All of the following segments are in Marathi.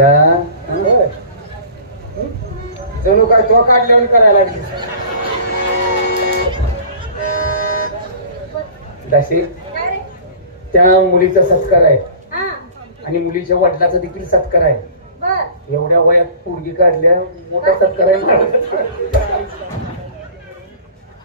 आयला जणू काय तो काढल्यावर करायला लागली दाशी. त्या मुलीचा सत्कार आहे आणि मुलीच्या वडिलाचा देखील सत्कार आहे. एवढ्या वयात पोरगी काढल्या मोठा सत्कार आहे.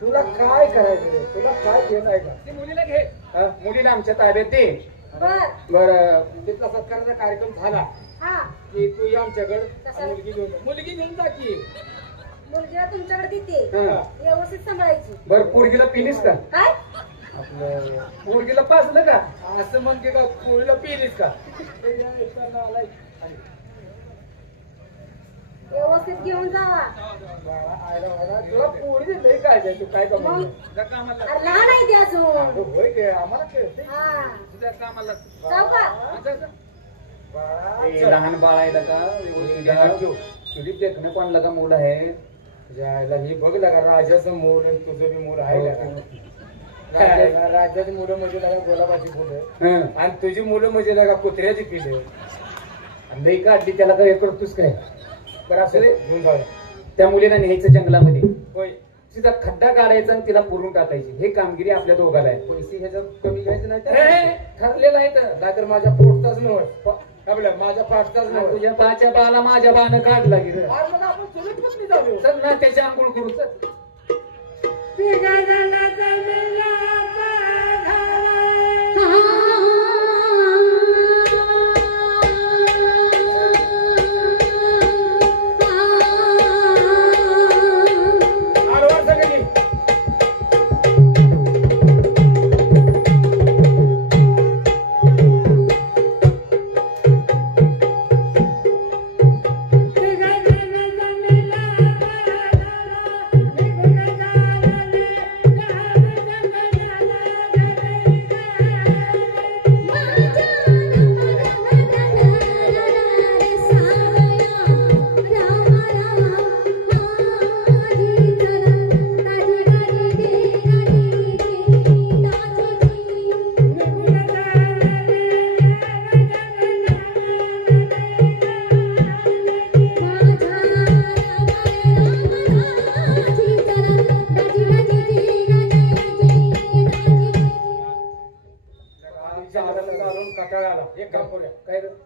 तुला काय करायचं, तुला काय घेत आहे का? ती मुलीला घे. मुलीला आमच्या ताब्यात दे. बर तिथला सत्काराचा कार्यक्रम झाला की तू या आमच्याकडे मुलगी घेऊन जा की. मुलगीला तुमच्याकडे देते व्यवस्थित सांभाळायची. बर पोरगीला पिलीस का? काय आपलं पोरगीला पाजलं का असं म्हणते का? पोरीला पिलीस का? व्यवस्थित घेऊन जावा. तुला पोरी लई काय जाय तू काय लहान आहे ती अजून. होय गे आम्हाला खेळते तुझ्या कामाला जाऊ का? लहान बाळायला का तुझी देखणं कोण लगा मूल आहे जायला हे बघ लगा राजाचं मूल आणि तुझं बी मूल आहे. राजाची मुलं म्हणजे लगा गोलाबाची फुलं आणि तुझी मुलं म्हणजे लगा कुत्र्याची पिलं. लई काढली त्याला काय करतोस काय? बरं असं रे घेऊन जाऊ. त्या मुलीला न्यायचं जंगलामध्ये. होय तिचा खड्डा काढायचा आणि तिला पुरून टाकायची. हे कामगिरी आपल्या दोघाला आहे. पैसे ह्याचं कमी घ्यायचं नाही ठरलेलं आहे. तर नाहीतर माझ्या पोटचाच नव्हतं आपल्या माझ्या फाटचाच नव्हतं. तुझ्या बाच्या बाला माझ्या बानं काढला गेलं. आपण चुलीत बसली जाऊ चल ना त्याच्या आंघोळ करू चल.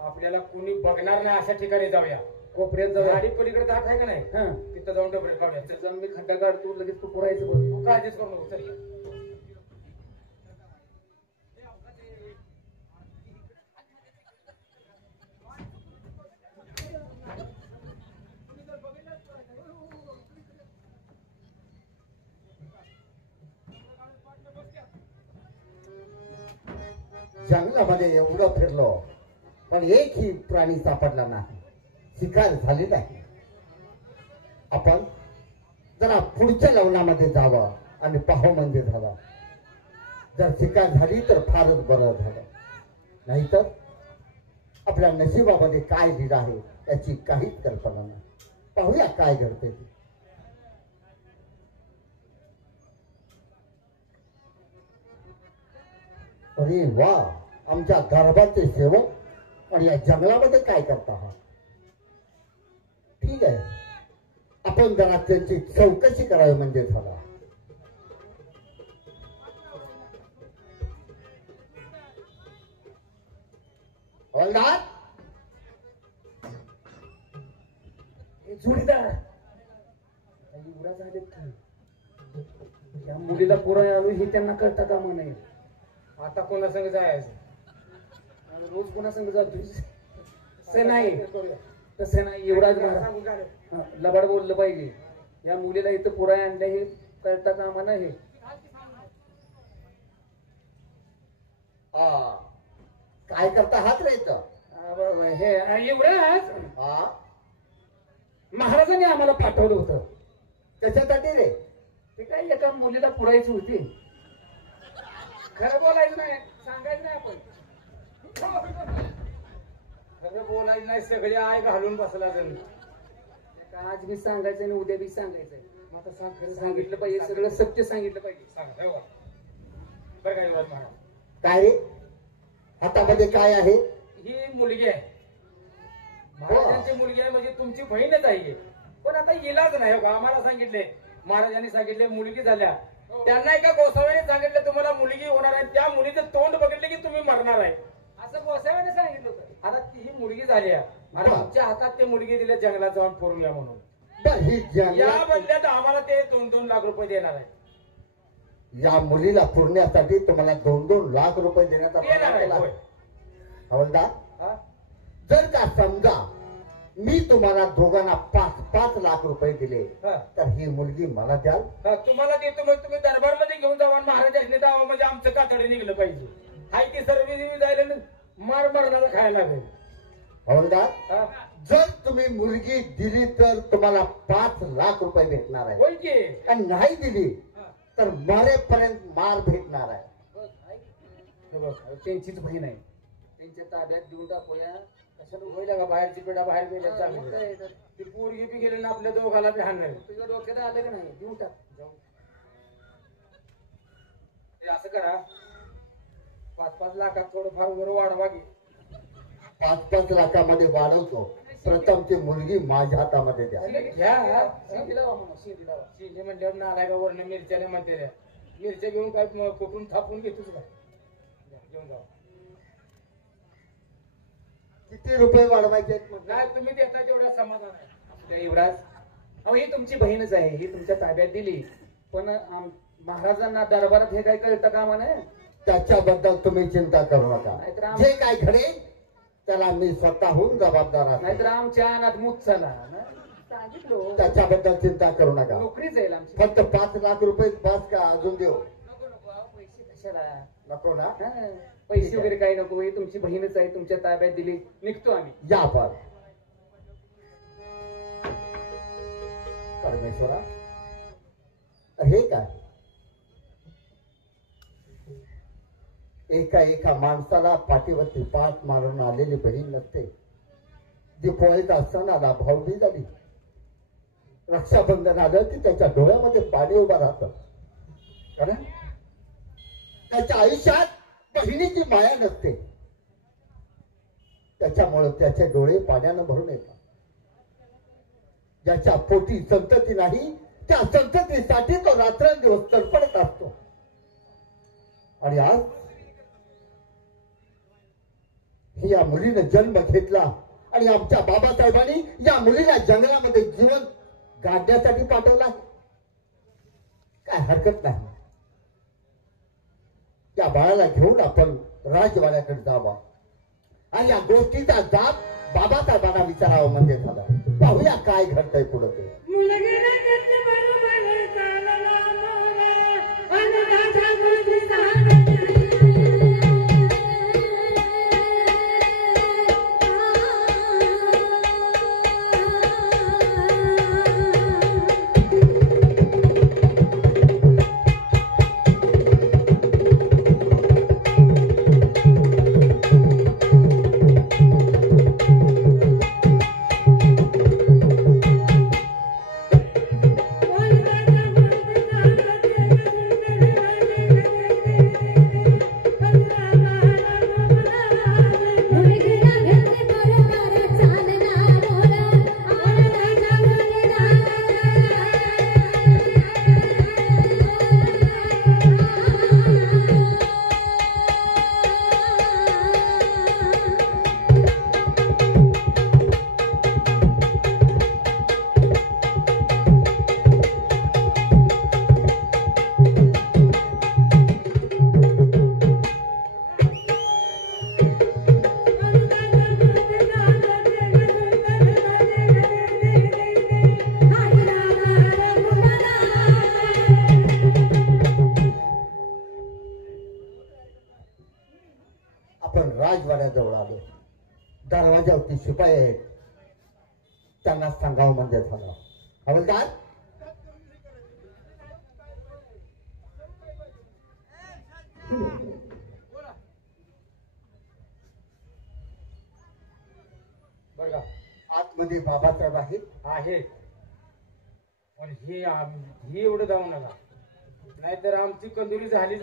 आपल्याला कोणी बघणार नाही अशा ठिकाणी जाऊया. कोपऱ्यात जाऊया. गाडी पलीकडे दाट आहे का नाही तिथं जाऊन डबरे काढूया. जाऊन मी खड्डा काढतो लगेच तू पुरायचं बघ. तू काळजीच करू नको. चल जंगलामध्ये एवढं फिरलो पण एकही प्राणी सापडला नाही. शिकार झाली नाही. आपण जरा पुढच्या लवणामध्ये जावं आणि पाहावं म्हणजे झालं. जर शिकार झाली तर फारच बरं झालं. नाहीतर आपल्या नशिबामध्ये काय लिहिलं आहे याची काहीच कल्पना नाही. पाहूया काय घडते ते. अरे वा आमच्या गर्भाचे सेवक आणि या जंगलामध्ये काय करता आहात? ठीक आहे आपण जरा त्यांची चौकशी करावी म्हणजे झाला. हवलदार जोडीदार या मुलीला पुराय आलो हे त्यांना कळता कामा नये. आता कोणा संग जायचं? रोज कोणा संग जातोय? तसं नाही तसं नाही. युवराज लबाड बोललं पाहिजे. या मुलीला इथं पुराय आणलं हे कळता कामा नाही. काय करता हात रे इथं? हे युवराज महाराजांनी आम्हाला पाठवलं होतं. कशासाठी रे? ते काय एका मुलीला पुरायची होती. खरं बोलायचं नाही सांगायचं नाही. आपण खरं बोलायचं नाही. सगळे आय घालून बसला जण. आज बी सांगायचं आणि उद्या बी सांगायचंय. मग आता सांग खरं सांगितलं पाहिजे. सगळं सत्य सांगितलं पाहिजे. सांगा बरं काय युवराज महाराज. काय रे हातामध्ये काय आहे? ही मुलगी आहे. महाराजांची मुलगी आहे म्हणजे तुमची बहीणच आहे. पण आता इलाज नाही हो. आम्हाला सांगितले, महाराजांनी सांगितले मुलगी झाल्या त्यांना एका गोसाव्याने सांगितलं तुम्हाला मुलगी होणार आहे, त्या मुलीचं तोंड बघितलं की तुम्ही मरणार आहे असं गोसाव्याने सांगितलं होतं. आता ही मुलगी झाली आहे आणि आमच्या हातात ते मुलगी दिल्या जंगलात जाऊन फोडून या म्हणून. या बदल्यात आम्हाला ते 2-2 लाख रुपये देणार आहे. या मुलीला पुरण्यासाठी तुम्हाला 2-2 लाख रुपये देण्याचा देणार आहे. होय. हवलदार, हा? जर का समजा मी तुम्हाला दोघांना 5-5 लाख रुपये दिले हा. तर ही मुलगी मला द्याल? हा, तुम्हाला देतो मग तुम्ही दरबारमध्ये घेऊन जावा आणि महाराजांनी जावं म्हणजे आमचं कातडे निघलं पाहिजे. हाय ती सर्व जायला ना मार मारणार खायला लागेल. हवलदार, हा? जर तुम्ही मुलगी दिली तर तुम्हाला 5 लाख रुपये भेटणार आहे होय की? आणि नाही दिली तर मरेपर्यंत मार भेटणार आहे. हे बघ, त्यांचीच बहीण आहे, त्यांच्या ताब्यात देऊन टाकूया. कशाला होईल का बाहेरची पिढा बाहेर गेल्या चांगली. ती पोरगी बी गेली ना आपल्या दोघाला बी हाणणार. तुझ्या डोक्यात आलं का नाही देऊन टाक. जाऊ हे असं करा, 5-5 लाखात थोडंफार वर वाढवा की. 5-5 लाखामध्ये वाढवतो. प्रथम ती मुलगी माझ्या हातामध्ये द्या. घ्या शिंदे म्हणल्यावर नालाय का वरण मिरच्याने म्हणते त्या. मिरच्या घेऊन काय कुठून थापून घेतोच का? घेऊन जा. किती रुपये वाढवायचे? नाही तुम्ही देता तेवढा समाधान आहे. युवराज, अहो ही तुमची बहीणच आहे, ही तुमच्या ताब्यात दिली. पण महाराजांना दरबारात हे काय कळतं का म्हणे? त्याच्याबद्दल तुम्ही चिंता करू नका. नाहीतर जे काय घडेल त्याला मी स्वतःहून जबाबदार आहे. नाहीतर आमच्या अनात मूत चला सांगितलं. त्याच्याबद्दल चिंता करू नका. नोकरी जाईल आमची. फक्त 5 लाख रुपये बस का अजून देऊ? पैसे कशाला? नको ना? पैसे वगैरे काही नको. ही तुमची बहीणच आहे, तुमच्या ताब्यात दिली. निघतो आम्ही. या पण परमेश्वरा, हे काय एका माणसाला पाठीवरती पाठ मारून आलेली बहीण नसते. दीपावलीचा सण आला, भाऊबीज आली, रक्षाबंधन आलं की त्याच्या डोळ्यामध्ये पाणी उभा राहतं. कारण त्याच्या आयुष्यात बहिणीची माया नसते. त्याच्यामुळे त्याचे डोळे पाण्यानं भरून येतात. ज्याच्या पोटी संतती नाही त्या संततीसाठी तो रात्रंदिवस तडफडत असतो. आणि आज ही या मुलीने जन्म घेतला आणि आमच्या बाबासाहेबांनी या मुलीला जंगलामध्ये जीवन गाडण्यासाठी पाठवला. काय हरकत नाही. त्या बाळाला घेऊन आपण राजवाड्याकडे जावा आणि या गोष्टीचा जाब बाबासाहेबांना विचारावं म्हणजे झालं. पाहूया काय घडतंय पुढे ते. राजवाड्याजवळ आलो. दरवाजावरती शिपाई आहेत, त्यांना सांगावं म्हणजे झालं. हवलदार, बघा आतमध्ये बाबासाहेब आहेत. पण ही एवढं जाऊ नका, नाहीतर आमची कंदुरी झालीच.